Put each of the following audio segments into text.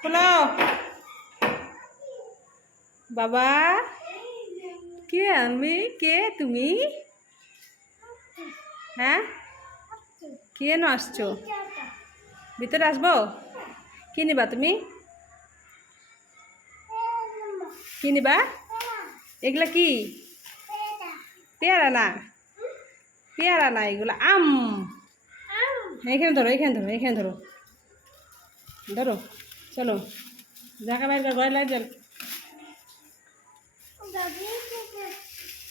খোলো বাবা। কে আমি? কে তুমি? হ্যাঁ, কেন আসছো? ভিতরে আসবো? কি নিবা তুমি? কি নিবা? এগুলা কি? পেয়ারা না, পেয়ারা না, এগুলো আম। এখানে ধরো, এখানে ধরো, এখানে ধরো, ধরো। চলো দেখা বাইর কর, ঘরে লাইট জ্বাল।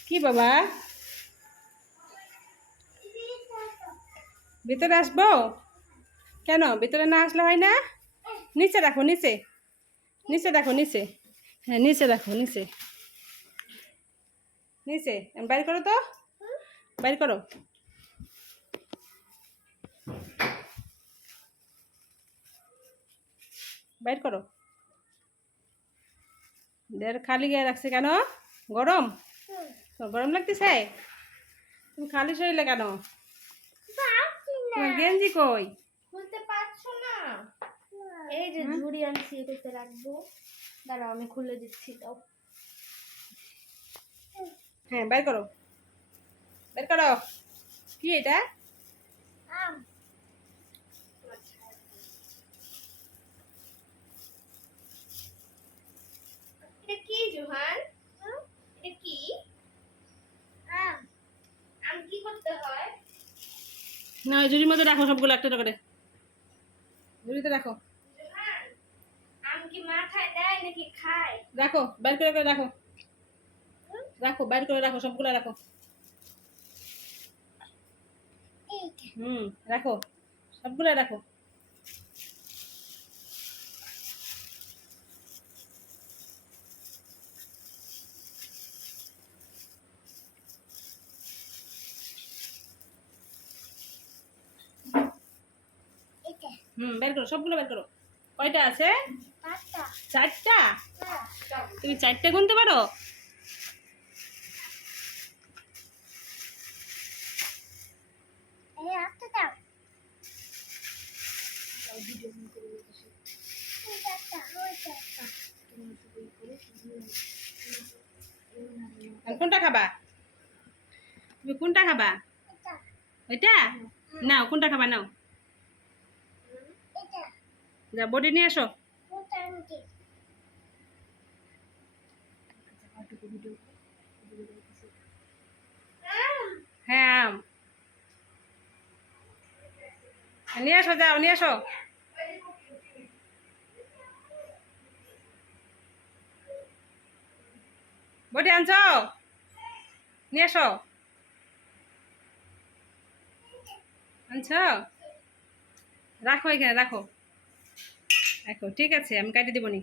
কি বাবা? ভিতরে আসবো? কেন ভিতরে না আসলে হয় না? নিচে রাখো, নিচে, নিচে রাখো, নিচে। হ্যাঁ, নিচে রাখো, নিচে, নিচে। বাইর করো তো, বাইর করো। বাইর করো। খালি গায়ে রাখছে কেন? গরম? গরম লাগতেছে? তুমি খালি শরীরে কেন? তোমার গেঞ্জি কই? খুলতে পারছো না? এই যে ঝুড়ি আনছি, এটাতে রাখবো। দাঁড়াও, আমি খুলে দিচ্ছি। দাও। হ্যাঁ, বাইর করো, বাইর করো। কি এটা? আম। এটা কি জোহান? এটা কি? আম। আম কি করতে হয়? না, ওই ঝুড়ির মধ্যে রাখো সবগুলো, একটা করে ঝুড়িতে রাখো। জোহান, আম কি মাথায় দেয় নাকি খায়? রাখো, বাইর করে রাখো, রাখো, বাইর করে রাখো, সবগুলো রাখো। রাখো, সবগুলো রাখো। বের করো, সবগুলো বের করো। কয়টা আছে? চারটা। তুমি চারটা গুনতে পারো? কোনটা খাবা? তুমি কোনটা খাবা? ওইটা নাও, কোনটা খাবা নাও। যা, বডি নিয়ে আসো। হ্যাঁ, আম নিয়ে আসো, যাও নিয়ে আসো। বডি আনছো? নিয়ে আসো। আনছো? রাখো, এখানে রাখো, রাখো। ঠিক আছে, আমি কাটি দেবো নি।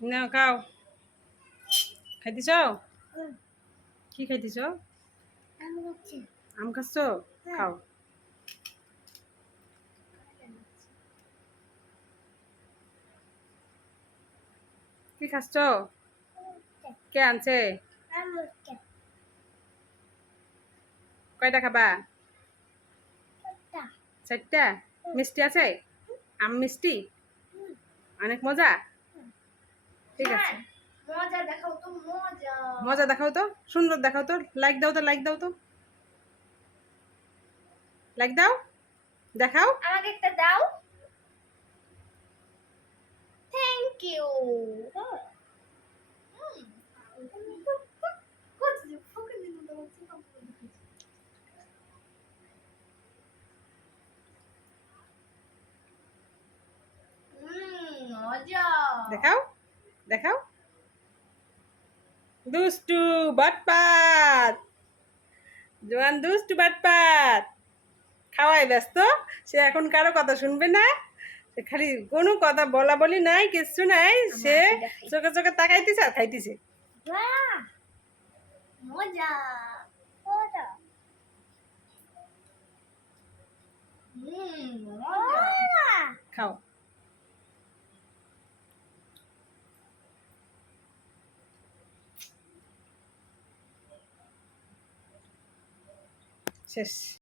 নাও, খাও। খাইতেছ? কি খাইতেছ? আম খাচ্ছ? খাও। কি খাচ্ছ? কে আনছে? কয়টা খাবা? চারটা। মিষ্টি আছে? আম মিষ্টি? অনেক মজা? ঠিক আছে, মজা দেখাও তো, মজা। মজা দেখাও তো, সুন্দর দেখাও তো। লাইক দাও তো, লাইক দাও তো, লাইক দাও, দেখাও। আমাকে একটা দাও। Thank you. মজা। দেখাও, দেখাও। দুষ্টু বাটপাত, জোয়ান দুষ্টু বাটপাত। খাওয়াই ব্যস্ত, সে এখন কারো কথা শুনবে না। সে খালি কোনো কথা বলা বলি নাই, কিচ্ছু নাই। সে চোখে চোখে তাকাইতেছে আর খাইতেছে। মজা, মজা। মজা। খাও। শেষ।